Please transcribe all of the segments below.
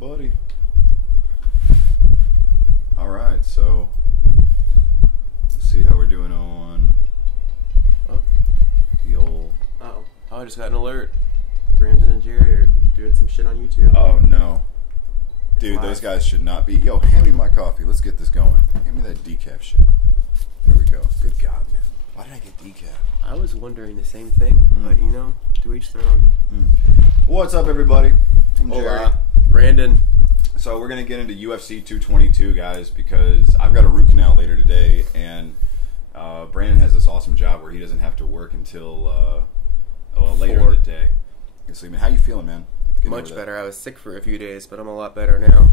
buddy. Alright, so let's see how we're doing on the old... Oh, I just got an alert. Brandon and Jerry are doing some shit on YouTube. Oh no. It's Dude, live. those guys should not be... Yo, hand me my coffee. Let's get this going. Hand me that decaf shit. There we go. Good God, man. Why did I get decaf? I was wondering the same thing, but you know, to each their own. What's up, everybody? I'm Jerry. Hola. Brandon. So we're going to get into UFC 222, guys, because I've got a root canal later today, and Brandon has this awesome job where he doesn't have to work until later in the day. So, how you feeling, man? Much better. I was sick for a few days, but I'm a lot better now.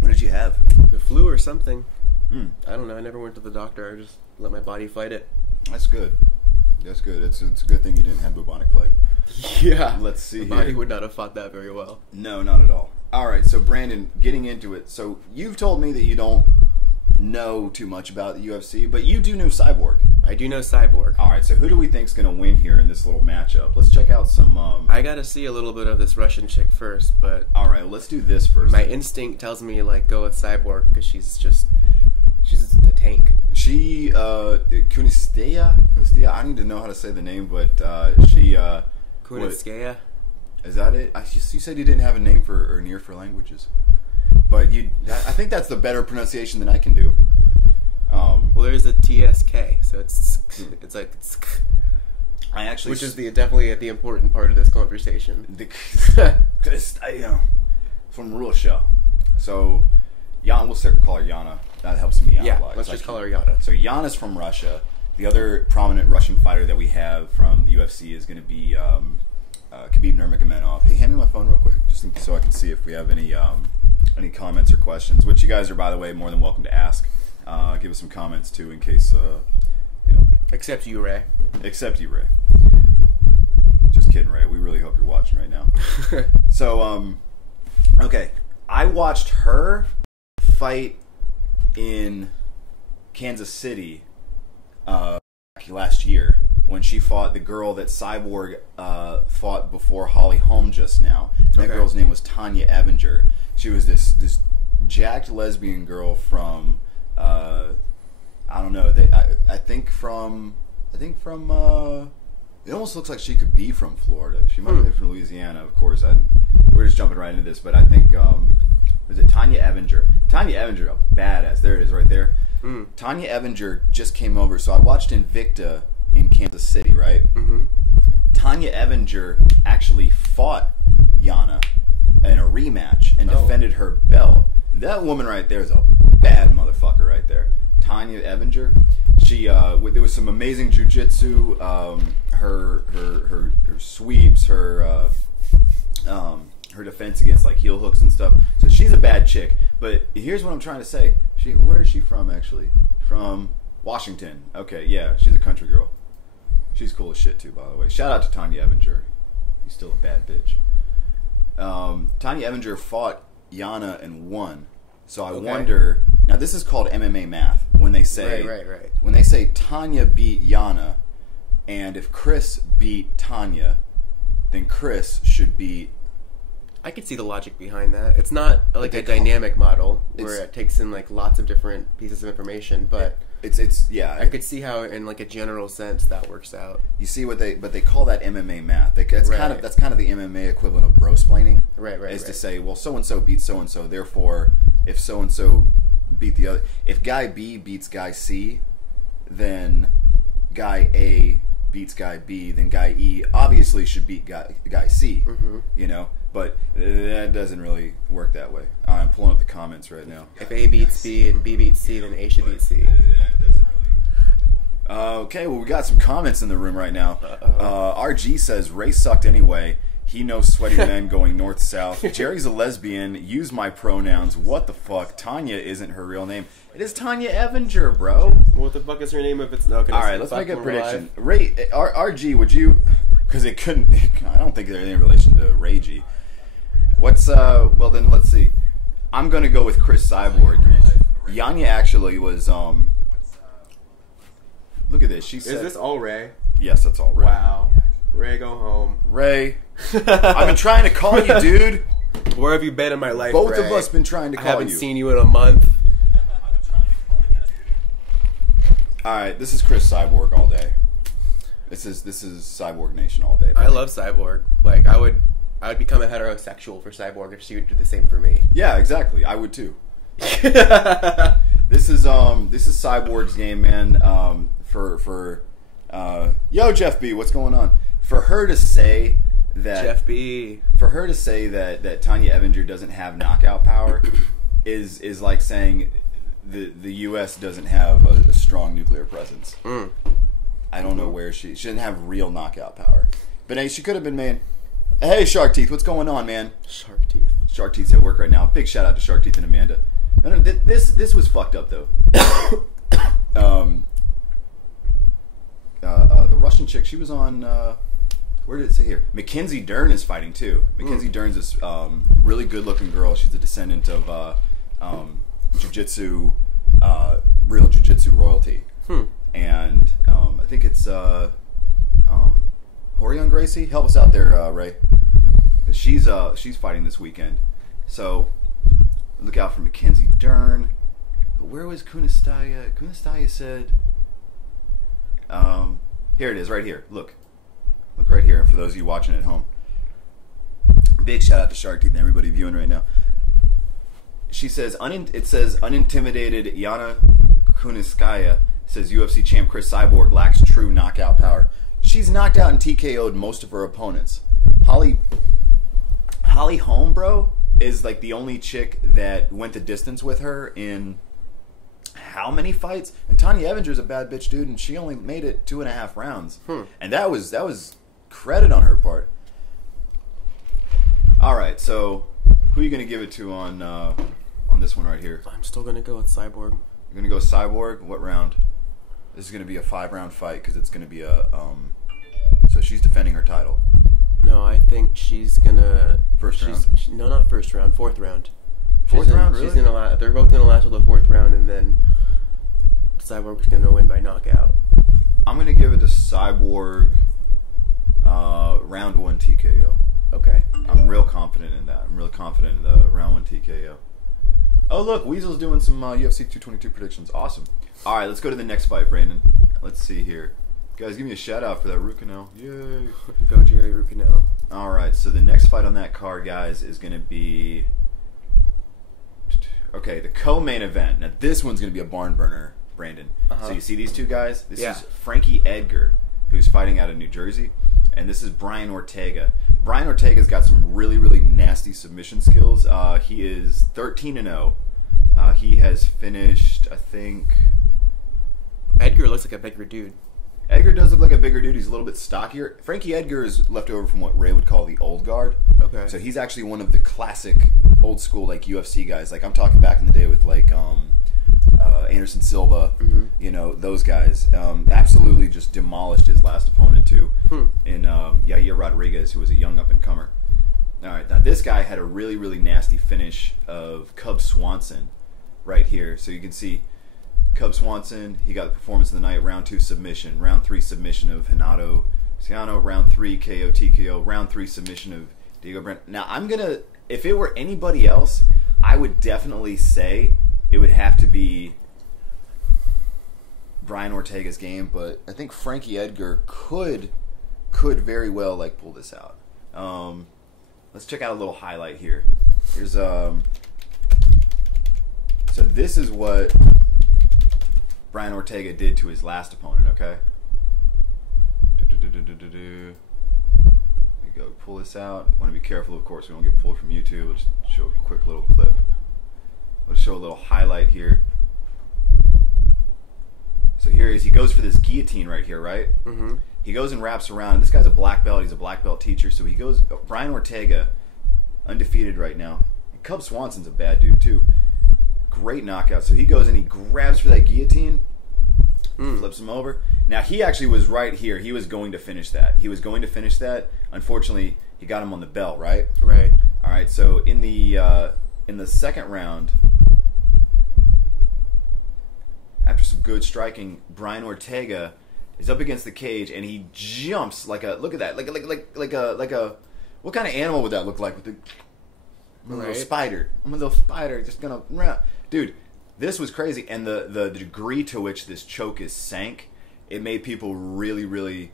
What did you have? The flu or something. I don't know. I never went to the doctor. I just let my body fight it. That's good. That's good. It's a good thing you didn't have bubonic plague. Yeah. Let's see The here. body would not have fought that very well. No, not at all. All right, so Brandon, getting into it. So you've told me that you don't know too much about the UFC, but you do know Cyborg. I do know Cyborg. All right, so who do we think's going to win here in this little matchup? Let's check out some... I got to see a little bit of this Russian chick first, but... All right, let's do this first. My instinct tells me, like, go with Cyborg, because she's a tank. She, Kunitskaya? I don't even know how to say the name, but she... Kunitskaya? Is that it? You said you didn't have a name for or near for languages, but I think that's the better pronunciation than I can do. Well, there's a TSK, so it's like I actually, which is definitely the important part of this conversation. From Russia. So Yana, we'll call her Yana. That helps me out. Yeah, a lot. let's just call her Yana. So Yana's from Russia. The other prominent Russian fighter that we have from the UFC is going to be Khabib Nurmagomedov. Hey, hand me my phone real quick, just so I can see if we have any comments or questions. Which you guys are, by the way, more than welcome to ask. Give us some comments too, in case Except you, Ray. Except you, Ray. Just kidding, Ray. We really hope you're watching right now. So, okay, I watched her fight in Kansas City last year when she fought the girl that Cyborg fought before Holly Holm just now. And that girl's name was Tanya Evinger. She was this jacked lesbian girl from I don't know. I think from it almost looks like she could be from Florida. She might have been from Louisiana, of course. We're just jumping right into this, but I think was it Tanya Evinger? Tanya Evinger, a badass. There it is, right there. Tanya Evinger just came over. So I watched Invicta in Kansas City, right? Tanya Evinger actually fought Yana in a rematch and defended her belt. That woman right there is a bad motherfucker right there. Tanya Evinger. She there was some amazing jiu-jitsu, her sweeps, her defense against like heel hooks and stuff. So she's a bad chick. But here's what I'm trying to say. Where is she from actually? From Washington. Okay, yeah, she's a country girl. She's cool as shit too, by the way. Shout out to Tanya Evinger. You're still a bad bitch. Tanya Evinger fought Yana and won. So I wonder. Now this is called MMA math. When they say right. When they say Tanya beat Yana, and if Cris beat Tanya, then Cris should beat. I could see the logic behind that. It's not like a dynamic model where it takes in like lots of different pieces of information, but yeah. I could see how in like a general sense that works out. You see but they call that MMA math. That's kind of the MMA equivalent of brosplaining. Right. To say, well, so and so beat so and so, therefore, if so and so beat the other, if guy B beats guy C, then guy A beats guy B, then guy E obviously should beat guy C. You know. But that doesn't really work that way. I'm pulling up the comments right now. If A beats B and B beats C, then A should beat C. Okay, well, we got some comments in the room right now. RG says, Ray sucked anyway. He knows sweaty men going north-south. Jerry's a lesbian. Use my pronouns. What the fuck? Tanya isn't her real name. It is Tanya Evinger, bro. What the fuck is her name if it's not going to Alright, let's make a prediction. Ray, RG, would you... Because it couldn't... I don't think they're in relation to Ray G. What's well then let's see. I'm gonna go with Cris Cyborg. Yana actually was look at this. She said, is this all Ray? Yes, that's all Ray. Wow. Ray, go home. Ray, I've been trying to call you, dude. Where have you been in my life, Both Ray? of us been trying to call you. I haven't seen you in a month. Alright, this is Cris Cyborg all day. This is Cyborg Nation all day. I love Cyborg. Like, I would become a heterosexual for Cyborg if she would do the same for me. Yeah, exactly. I would too. This is Cyborg's game, man. Yo, Jeff B, what's going on? For her to say that Jeff B. For her to say that Tanya Evinger doesn't have knockout power is like saying the U.S. doesn't have a strong nuclear presence. I don't know where she didn't have real knockout power, but hey, she could have been made. Hey, Shark Teeth, what's going on, man? Shark Teeth. Shark Teeth's at work right now. Big shout out to Shark Teeth and Amanda. No, this was fucked up though. The Russian chick, she was on. Where did it say here? Mackenzie Dern is fighting too. Mackenzie Dern's this really good-looking girl. She's a descendant of jiu-jitsu, real jiu-jitsu royalty. And I think it's Horion Gracie. Help us out there, Ray. She's fighting this weekend, so look out for Mackenzie Dern. But where was Kunitskaya? Kunitskaya said, here it is, right here. Look right here. And for those of you watching at home, big shout out to Shark Teeth and everybody viewing right now. She says, it says unintimidated Yana Kunitskaya says UFC champ Cris Cyborg lacks true knockout power. She's knocked out and TKO'd most of her opponents. Holly Holm, bro, is like the only chick that went the distance with her in how many fights? And Tanya Evinger's a bad bitch, dude, and she only made it 2.5 rounds. And that was credit on her part. All right, so who are you gonna give it to on this one right here? I'm still gonna go with Cyborg. You're gonna go Cyborg. What round? This is gonna be a 5-round fight because it's gonna be a So she's defending her title. No, I think she's gonna First round. No, not first round. Fourth round. Fourth round. Really? She's gonna. They're both gonna last till the fourth round, and then Cyborg's gonna win by knockout. I'm gonna give it to Cyborg. Round 1 TKO. Okay. I'm real confident in that. I'm real confident in the round 1 TKO. Oh look, Weasel's doing some UFC 222 predictions. Awesome. All right, let's go to the next fight, Brandon. Let's see here. Guys, give me a shout out for that root canal. Yay. Go Jerry root canal. All right, so the next fight on that card, guys, is going to be... Okay, the co-main event. Now, this one's going to be a barn burner, Brandon. So you see these two guys? This is Frankie Edgar, who's fighting out of New Jersey, and this is Brian Ortega. Brian Ortega's got some really, really nasty submission skills. He is 13-0. He has finished, I think... Edgar looks like a bigger dude. Edgar does look like a bigger dude. He's a little bit stockier. Frankie Edgar is left over from what Ray would call the old guard. Okay. So he's actually one of the classic old school like UFC guys. Like I'm talking back in the day with like Anderson Silva, you know, those guys. Absolutely just demolished his last opponent too in Yair Rodriguez, who was a young up and comer. All right, now this guy had a really, really nasty finish of Cub Swanson right here. So you can see Cub Swanson, he got the performance of the night, round 2 submission, round 3 submission of Hinato Ciano, round 3 KO TKO, round 3 submission of Diego Brent. Now I'm gonna, if it were anybody else, I would definitely say it would have to be Brian Ortega's game, but I think Frankie Edgar could very well like pull this out. Let's check out a little highlight here. Here's so this is what Brian Ortega did to his last opponent, okay? Here we go, pull this out. Want to be careful, of course, we don't get pulled from YouTube. We'll just show a quick little clip. Let's show a little highlight here. So here he is. He goes for this guillotine right here, right? He goes and wraps around. This guy's a black belt. He's a black belt teacher. So he goes, Brian Ortega, undefeated right now. Cub Swanson's a bad dude, too. Great knockout. So he goes and he grabs for that guillotine, flips him over. Now he actually was right here. He was going to finish that. Unfortunately, he got him on the bell, right? Right. All right. So in the second round, after some good striking, Brian Ortega is up against the cage and he jumps like a, look at that, like a what kind of animal would that look like with the I'm a little spider. I'm a little spider. Just gonna, dude. This was crazy, and the degree to which this choke is sank, it made people really, really,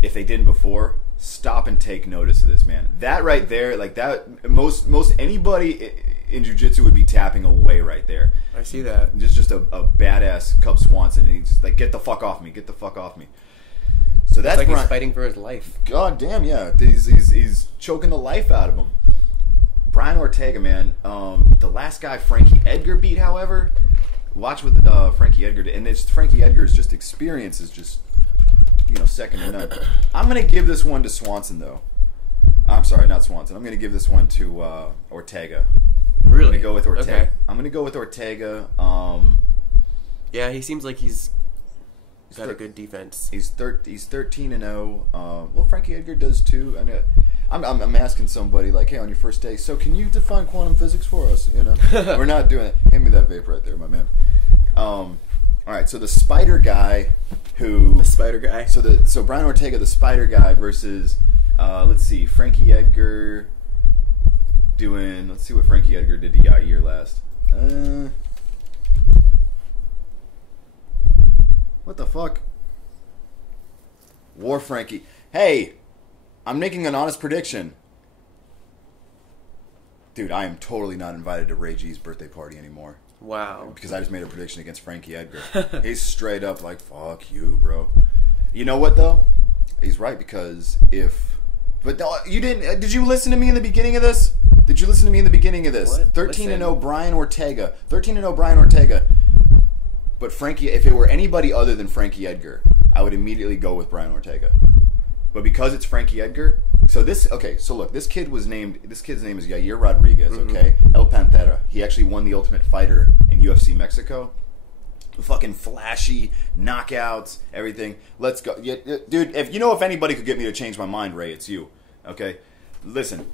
if they didn't before, stop and take notice of this, man. That right there, like that, most anybody in jiu-jitsu would be tapping away right there. I see that. Just a badass Cub Swanson, and he's just like, get the fuck off me, get the fuck off me. So that's like he's fighting for his life. God damn, yeah. He's choking the life out of him. Brian Ortega, man. The last guy Frankie Edgar beat, however, watch what Frankie Edgar did. And Frankie Edgar's just experience is just, second to none. I'm going to give this one to Swanson, though. I'm sorry, not Swanson. I'm going to give this one to Ortega. Really? I'm going to go with Ortega. Okay. I'm going to go with Ortega. Yeah, he seems like he's got a good defense. He's 13-0. Well, Frankie Edgar does too. I know. I'm asking somebody like, hey, on your first day, so can you define quantum physics for us? We're not doing it. Hand me that vape right there, my man. All right, so the spider guy The spider guy. So Brian Ortega, the spider guy, versus let's see, Frankie Edgar doing. Let's see what Frankie Edgar did to Yair last. What the fuck? War Frankie. Hey, I'm making an honest prediction. Dude, I am totally not invited to Ray G's birthday party anymore. Wow. Because I just made a prediction against Frankie Edgar. He's straight up like, fuck you, bro. You know what, though? He's right, because if... But you didn't... Did you listen to me in the beginning of this? Did you listen to me in the beginning of this? 13-0 Brian Ortega. 13-0 Brian Ortega. But Frankie... If it were anybody other than Frankie Edgar, I would immediately go with Brian Ortega. But because it's Frankie Edgar... So this... Okay, so look. This kid's name is Yair Rodriguez, okay? El Pantera. He actually won the Ultimate Fighter in UFC Mexico. Fucking flashy, knockouts, everything. Let's go. Yeah, dude, if anybody could get me to change my mind, Ray, it's you. Okay? Listen.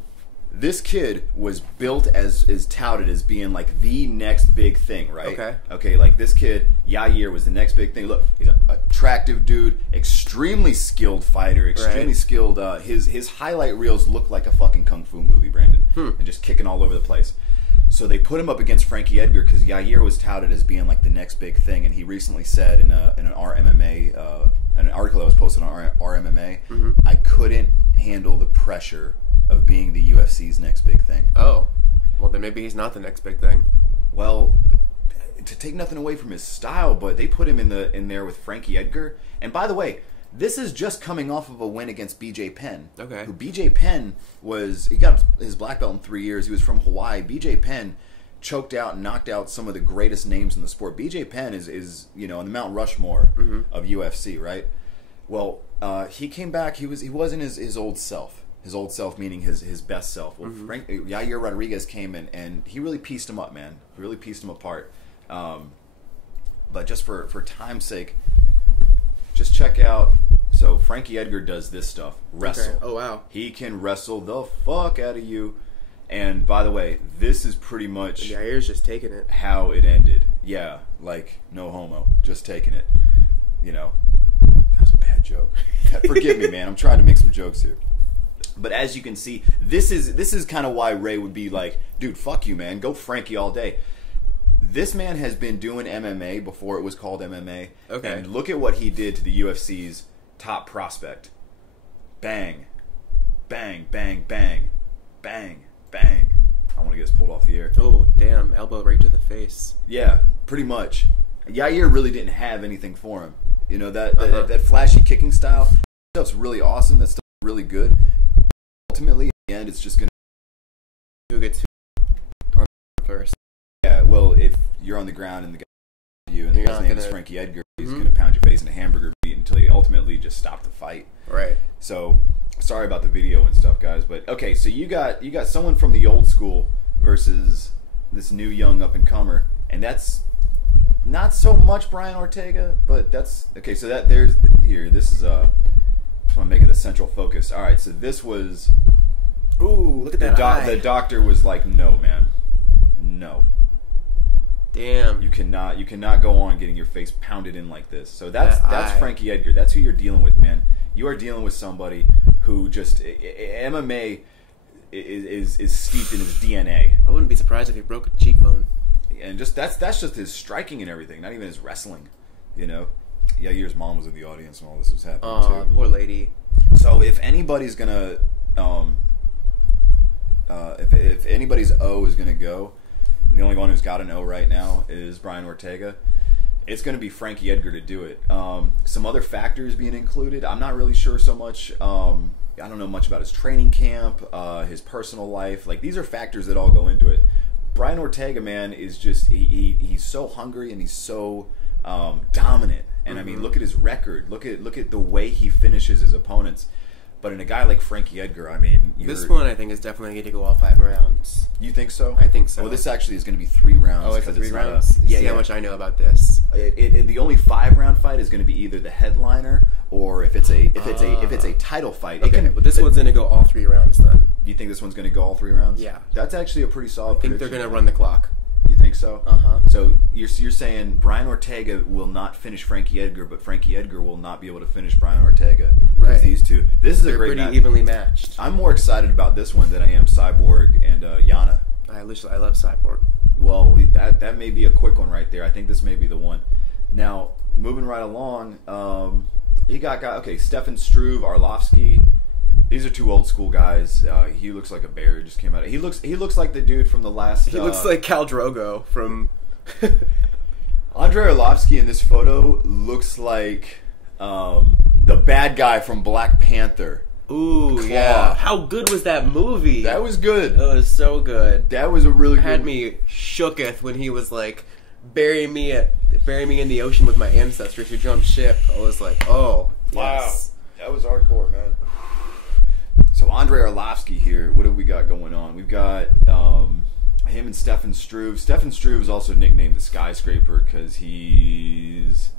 This kid was built as touted as being like the next big thing, right? Okay, like this kid, Yair, was the next big thing. Look, he's an attractive dude, extremely skilled fighter, extremely skilled. His highlight reels look like a fucking kung fu movie, Brandon, and just kicking all over the place. So they put him up against Frankie Edgar because Yair was touted as being like the next big thing, and he recently said in an RMMA, an article that was posted on RMMA, I couldn't handle the pressure of being the UFC's next big thing. Oh. Well, then maybe he's not the next big thing. Well, to take nothing away from his style, but they put him in there with Frankie Edgar. And by the way, this is just coming off of a win against BJ Penn. Okay. Who BJ Penn he got his black belt in 3 years. He was from Hawaii. BJ Penn choked out and knocked out some of the greatest names in the sport. BJ Penn is on the Mount Rushmore of UFC, right? Well, he came back. He wasn't his old self. His old self, meaning his best self. Well, Yair Rodriguez came in, and he really pieced him up, man. He really pieced him apart. But just for time's sake, just check out. So Frankie Edgar does this stuff. Wrestle. Okay. Oh, wow. He can wrestle the fuck out of you. And by the way, this is pretty much... Yair's just taking it. How it ended. Yeah, like, no homo. Just taking it. That was a bad joke. Forgive me, man. I'm trying to make some jokes here. But as you can see, this is kind of why Ray would be like, dude, fuck you, man. Go Frankie all day. This man has been doing MMA before it was called MMA. Okay. And look at what he did to the UFC's top prospect. Bang. Bang, bang, bang. Bang, bang. I want to get this pulled off the air. Oh, damn. Elbow right to the face. Yeah, pretty much. Yair really didn't have anything for him. That flashy kicking style, that stuff's really awesome. That stuff's really good. Ultimately, at the end, it's just going to... Who gets on first? Yeah, well, if you're on the ground and the guy you and the guy's name is Frankie Edgar, he's going to pound your face in a hamburger beat until he ultimately just stop the fight. Right. So, sorry about the video and stuff, guys. But, okay, so you got someone from the old school versus this new young up-and-comer. And that's not so much Brian Ortega, but that's... Okay, so this is... I want to make it the central focus. All right, so this was... Ooh, look at that eye. The doctor was like, no, man. No. Damn. You cannot go on getting your face pounded in like this. So that's Frankie Edgar. That's who you're dealing with, man. You are dealing with somebody who just... MMA... is steeped in his DNA. I wouldn't be surprised if he broke a cheekbone. And just that's just his striking and everything, not even his wrestling. You know, Yair's mom was in the audience when all this was happening too. Poor lady. So if anybody's gonna, if anybody's O is gonna go, and the only one who's got an O right now is Brian Ortega, it's gonna be Frankie Edgar to do it. Some other factors being included, I'm not really sure so much. I don't know much about his training camp, his personal life. Like, these are factors that all go into it. Brian Ortega, man, is just he's so hungry and he's so dominant. And I mean, look at his record. Look at the way he finishes his opponents. But in a guy like Frankie Edgar, I mean, this one I think is definitely going to go all 5 rounds. You think so? I think so. Well, this actually is going to be 3 rounds. Oh, it's 3 rounds. See how much I know about this. The only 5-round fight is going to be either the headliner or if it's a title fight. Okay, but this one's going to go all 3 rounds then. Do you think this one's going to go all 3 rounds? Yeah, that's actually a pretty solid. I think they're going to run the clock. You think so? So you're saying Brian Ortega will not finish Frankie Edgar, but Frankie Edgar will not be able to finish Brian Ortega. Right. These two. This is a great pretty evenly matched. I'm more excited about this one than I am Cyborg and Yana. I love Cyborg. Well, that may be a quick one right there. I think this may be the one. Now, moving right along, you got Stefan, Struve, Arlovski. These are 2 old school guys. He looks like a bear who just came out. He looks like the dude from the last. He looks like Khal Drogo from. Andrei Arlovski in this photo looks like the bad guy from Black Panther. Ooh, Claw. Yeah. How good was that movie? That was good. It was so good. That was a really good. Had me shooketh when he was like, bury me in the ocean with my ancestors who jumped ship. I was like, oh, yes. Wow. That was hardcore, man. So Andrei Arlovski here, what have we got going on? We've got him and Stefan Struve. Stefan Struve is also nicknamed the Skyscraper because he's...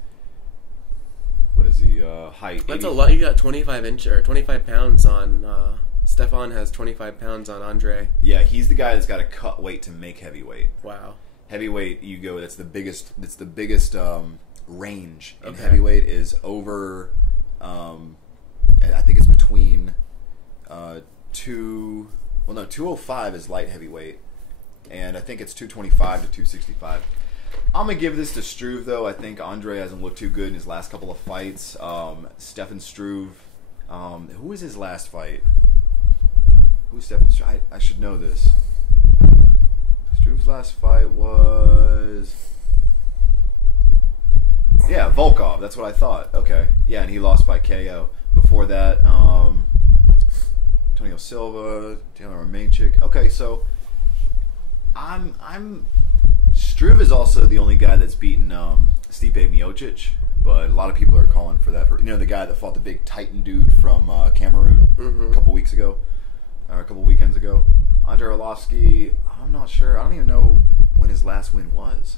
What is he? Height. That's 80. A lot. You got 25 pounds on... Stefan has 25 pounds on Andrei. Yeah, he's the guy that's got to cut weight to make heavyweight. Wow. Heavyweight, you go. That's the biggest range in heavyweight is over. I think it's between 205 is light heavyweight, and I think it's 225 to 265. I'm gonna give this to Struve though. I think Andrei hasn't looked too good in his last couple of fights. Stefan Struve. Who was his last fight? Who's Stefan Struve? I should know this. Struve's last fight was... Yeah, Volkov. That's what I thought. Okay. Yeah, and he lost by KO. Before that, Antonio Silva, Taylor Romanchik. Okay, so Struve is also the only guy that's beaten Stipe Miocic, but a lot of people are calling for that. The guy that fought the big Titan dude from Cameroon a couple weeks ago, or a couple weekends ago. Andrei Arlovski, I'm not sure. I don't even know when his last win was.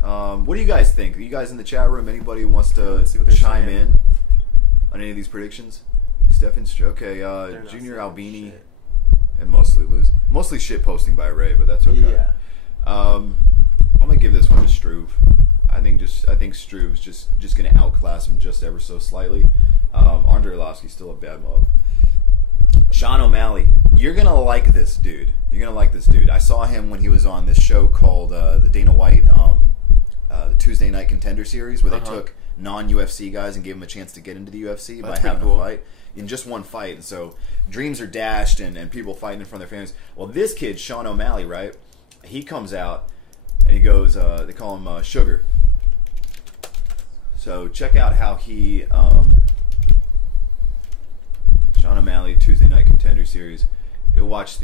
What do you guys think? Are you guys in the chat room? Anybody wants to chime in on any of these predictions? Stefan Struve, okay, Junior Albini, and mostly shit posting by Ray, but that's okay. Yeah. I'm gonna give this one to Struve. I think Struve's just gonna outclass him just ever so slightly. Andrei Arlovski's still a bad mob. Sean O'Malley, you're gonna like this dude. I saw him when he was on this show called the Dana White, the Tuesday Night Contender Series, where they took non-UFC guys and gave them a chance to get into the UFC by having a fight in just one fight. And so dreams are dashed and people fighting in front of their families. Well, this kid, Sean O'Malley, right? He comes out and he goes, they call him Sugar. So check out how he, Sean O'Malley, Tuesday Night Contender Series. You'll watch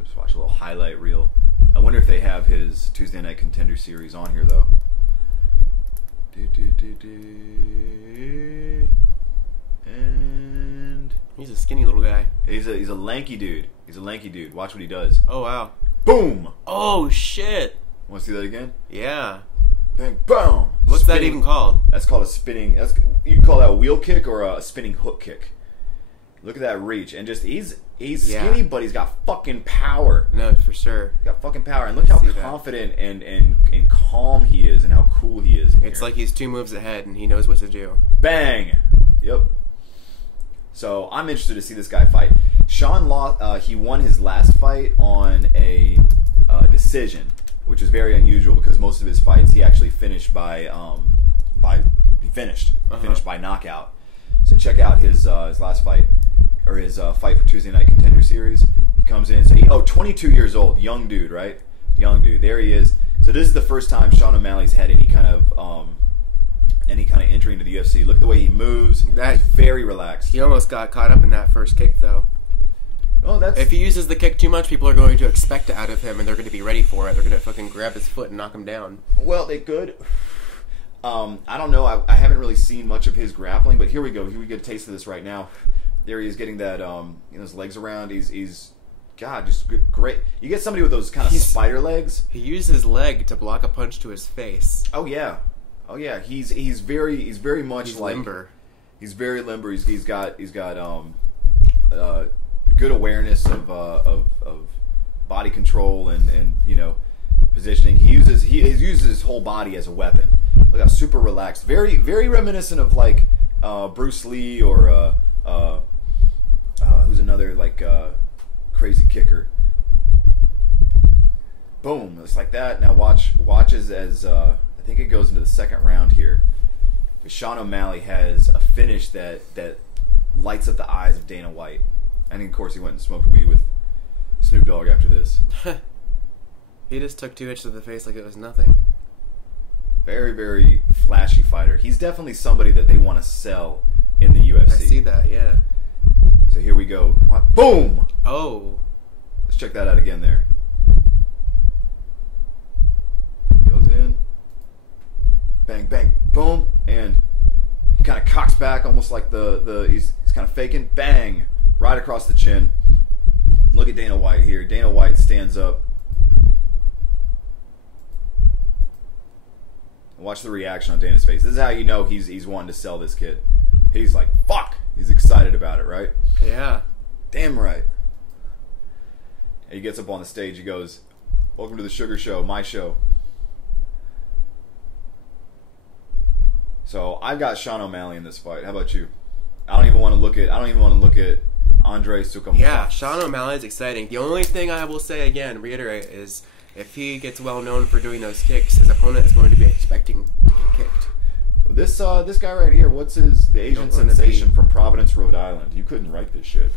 just watch a little highlight reel. I wonder if they have his Tuesday Night Contender Series on here though. And he's a skinny little guy. He's a lanky dude. Watch what he does. Oh wow! Boom! Oh shit! Want to see that again? Yeah. Bang! Boom! What's that even called? That's called a spinning. You can call that a wheel kick or a spinning hook kick. Look at that reach, and just he's skinny, but he's got fucking power. No, for sure. He's got fucking power, and look how confident and calm he is, and how cool he is. It's like he's 2 moves ahead, and he knows what to do. Bang! Yep. So I'm interested to see this guy fight. Sean lost. He won his last fight on a decision, which is very unusual because most of his fights he actually finished by finished by knockout. So check out his last fight, or his fight for Tuesday Night Contender Series. He comes in, so 22 years old, young dude, right? Young dude. There he is. So this is the first time Sean O'Malley's had any kind of entry into the UFC. Look at the way he moves. He's very relaxed. He almost got caught up in that first kick, though. Oh, if he uses the kick too much, people are going to expect it out of him, and they're going to be ready for it. They're going to fucking grab his foot and knock him down. Well, they could. I don't know. I haven't really seen much of his grappling, but here we go. Here we get a taste of this right now. There he is getting that, his legs around. He's God, just great. You get somebody with those kind of spider legs. He used his leg to block a punch to his face. Oh yeah. He's very much like limber. He's very limber. He's got good awareness of body control and positioning. He uses his whole body as a weapon. Look how super relaxed. Very reminiscent of like Bruce Lee or who's another like crazy kicker. Boom! It's like that. Now watch as I think it goes into the second round here. Sean O'Malley has a finish that lights up the eyes of Dana White. And of course he went and smoked weed with Snoop Dogg after this. He just took 2 hits to the face like it was nothing. Very, very flashy fighter. He's definitely somebody that they want to sell in the UFC. I see that, yeah. So here we go. What? Boom! Oh. Let's check that out again there. Goes in. Bang, bang, boom. And he kind of cocks back almost like he's kind of faking. Bang! Right across the chin. Look at Dana White here. Dana White stands up. Watch the reaction on Dana's face. This is how you know he's wanting to sell this kid. He's like, fuck! He's excited about it, right? Yeah. Damn right. And he gets up on the stage. He goes, "Welcome to the Sugar Show, my show." So I've got Sean O'Malley in this fight. How about you? I don't even want to look at Andrei Sukhomov. Yeah, Sean O'Malley is exciting. The only thing I will say again, reiterate, is if he gets well known for doing those kicks, his opponent is going to be expecting to get kicked. This guy right here, the Asian sensation from Providence, Rhode Island. You couldn't write this shit.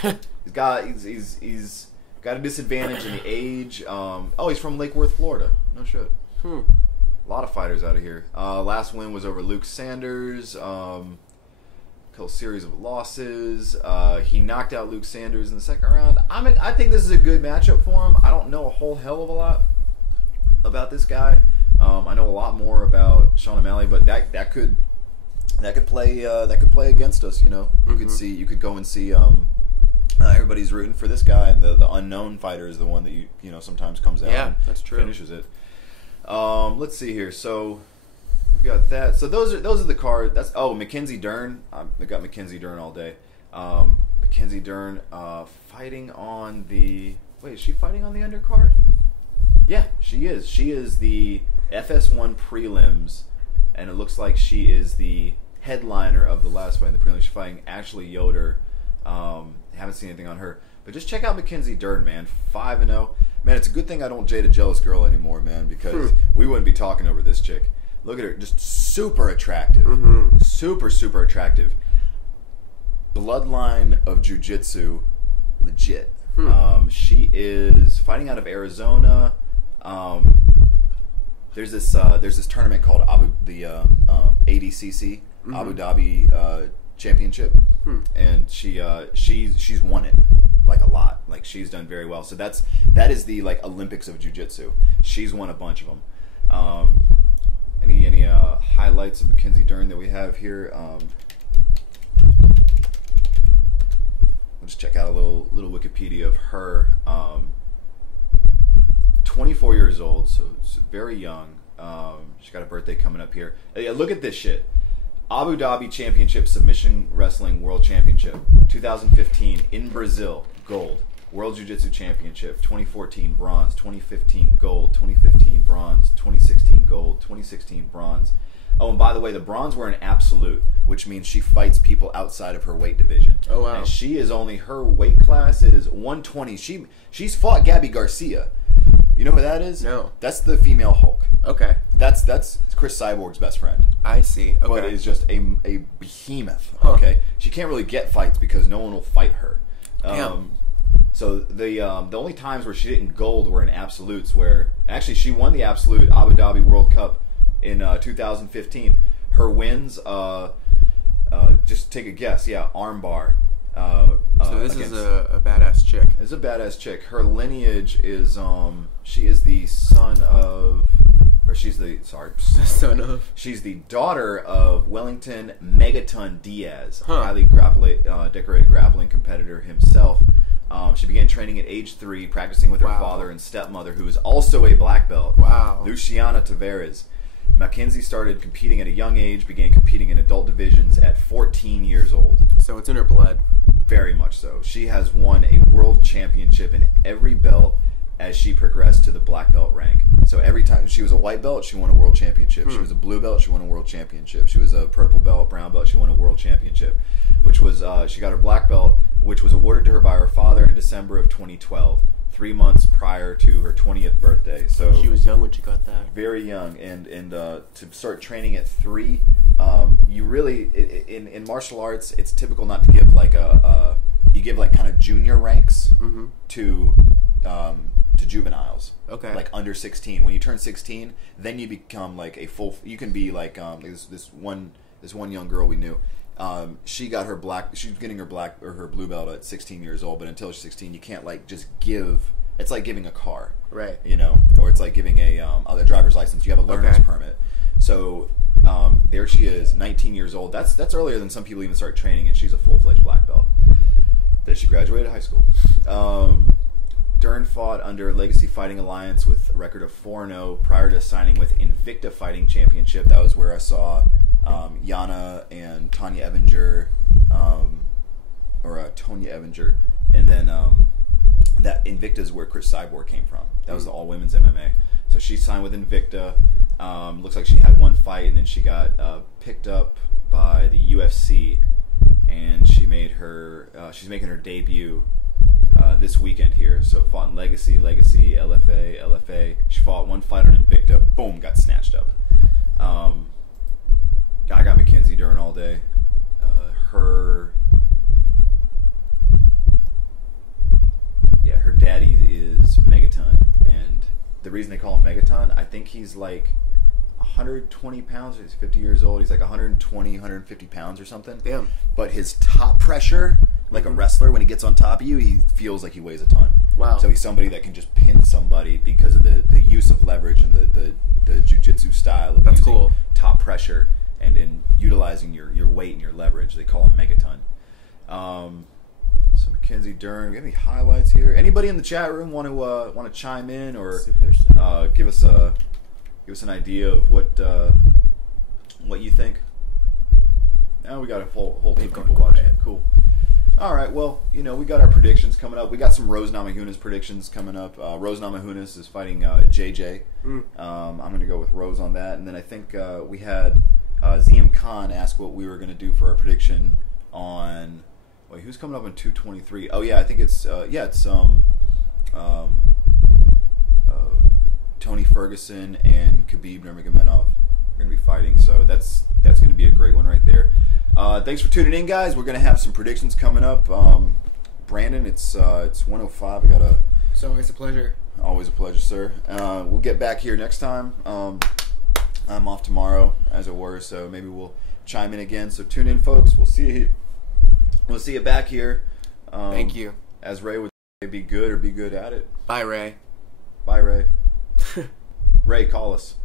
He's got a disadvantage in the age. He's from Lake Worth, Florida. No shit. A lot of fighters out of here. Last win was over Luke Sanders. Whole series of losses. He knocked out Luke Sanders in the second round. I think this is a good matchup for him. I don't know a whole hell of a lot about this guy. I know a lot more about Sean O'Malley, but that could play against us. You could go and see. Everybody's rooting for this guy, and the unknown fighter is the one that sometimes comes out. Yeah, and that's true. Finishes it. Let's see here. So we've got that. So those are the cards. That's Mackenzie Dern. I got Mackenzie Dern all day. Mackenzie Dern fighting on the. Wait, is she fighting on the undercard? Yeah, she is. She is the FS1 prelims, and it looks like she is the headliner of the last fight in the prelims. She's fighting Ashley Yoder. Haven't seen anything on her, but just check out Mackenzie Dern, man. 5-0. Man, it's a good thing I don't date a jealous girl anymore, man, because we wouldn't be talking over this chick. Look at her, just super attractive. Super, super attractive. Bloodline of jiu-jitsu, legit. She is fighting out of Arizona. There's this tournament called ADCC, Abu Dhabi Championship, and she's won it like a lot. Like she's done very well. So that is the like Olympics of jiu-jitsu. She's won a bunch of them. Any highlights of Mackenzie Dern that we have here? We'll just check out a little Wikipedia of her. 24 years old, so it's very young. She's got a birthday coming up here. Yeah, look at this shit. Abu Dhabi Championship Submission Wrestling World Championship 2015 in Brazil, gold. World Jiu-Jitsu Championship 2014 bronze, 2015 gold, 2015 bronze, 2016 gold, 2016 bronze. Oh, and by the way, the bronze were an absolute, which means she fights people outside of her weight division. Oh, wow. And she is only, her weight class is 120. She's fought Gabby Garcia. You know who that is? No. That's the female Hulk. Okay. That's Cris Cyborg's best friend. I see. Okay. But is just a behemoth. Huh. Okay. She can't really get fights because no one will fight her. Damn. So the only times where she didn't gold were in absolutes, where actually she won the absolute Abu Dhabi World Cup in 2015. Her wins, just take a guess. Yeah, armbar. So this is a badass chick. This is a badass chick. Her lineage is she is the son of, or she's the son of. She's the daughter of Wellington Megaton Diaz, Huh. a highly decorated grappling competitor himself. She began training at age 3, practicing with her Wow. father and stepmother, who is also a black belt. Wow. Luciana Tavares. Mackenzie started competing at a young age, began competing in adult divisions at 14 years old. So it's in her blood. Very much so. She has won a world championship in every belt as she progressed to the black belt rank. So every time she was a white belt, she won a world championship. She was a blue belt, she won a world championship. She was a purple belt, brown belt, she won a world championship. Which was, she got her black belt, which was awarded to her by her father in December of 2012, 3 months prior to her 20th birthday. So She was young when she got that. very young, and to start training at 3, you really in martial arts, it's typical not to give like you give like kind of junior ranks to juveniles. Okay. Like under 16. When you turn 16, then you become like a full. You can be like this one young girl we knew. She got her black. She was getting her black or her blue belt at 16 years old. But until she's 16, you can't like just give. It's like giving a car, Right. you know, or it's like giving a driver's license. You have a learner's Okay. permit. So there she is, 19 years old. That's earlier than some people even start training, and she's a full-fledged black belt. Then she graduated high school. Dern fought under Legacy Fighting Alliance with a record of 4-0 prior to signing with Invicta Fighting Championship. That was where I saw Yana and Tonya Evinger, Tonya Evinger, and then that Invicta is where Cris Cyborg came from. That was the all-women's MMA. So she signed with Invicta. Looks like she had one fight, and then she got picked up by the UFC, and she made her. She's making her debut this weekend here. So fought in Legacy, LFA. She fought one fight on Invicta. Boom, got snatched up. I got Mackenzie Dern all day. Her daddy is Megaton, and the reason they call him Megaton, I think he's like 120 pounds. He's 50 years old. He's like 120, 150 pounds or something. Damn. But his top pressure, like a wrestler, when he gets on top of you, he feels like he weighs a ton. Wow. So he's somebody that can just pin somebody because of the use of leverage and the jiu-jitsu style of That's using cool. top pressure and in utilizing your weight and your leverage. They call him Megaton. So Mackenzie Dern, we have any highlights here? Anybody in the chat room want to chime in or give us an idea of what you think? Now we got a whole team of people watching. Cool. All right. Well, we got our predictions coming up. We got some Rose Namajunas predictions coming up. Rose Namajunas is fighting JJ. I'm going to go with Rose on that, and then I think we had Ziam Khan ask what we were going to do for our prediction on. Wait, who's coming up in 223? Oh yeah, I think it's Tony Ferguson and Khabib Nurmagomedov are going to be fighting. So that's going to be a great one right there. Thanks for tuning in, guys. We're going to have some predictions coming up. Brandon, it's 1:05. It's always a pleasure. Always a pleasure, sir. We'll get back here next time. I'm off tomorrow, as it were, so maybe we'll chime in again. So tune in, folks. We'll see you. We'll see you back here. Thank you. As Ray would say, be good or be good at it. Bye, Ray. Bye, Ray. Ray, call us.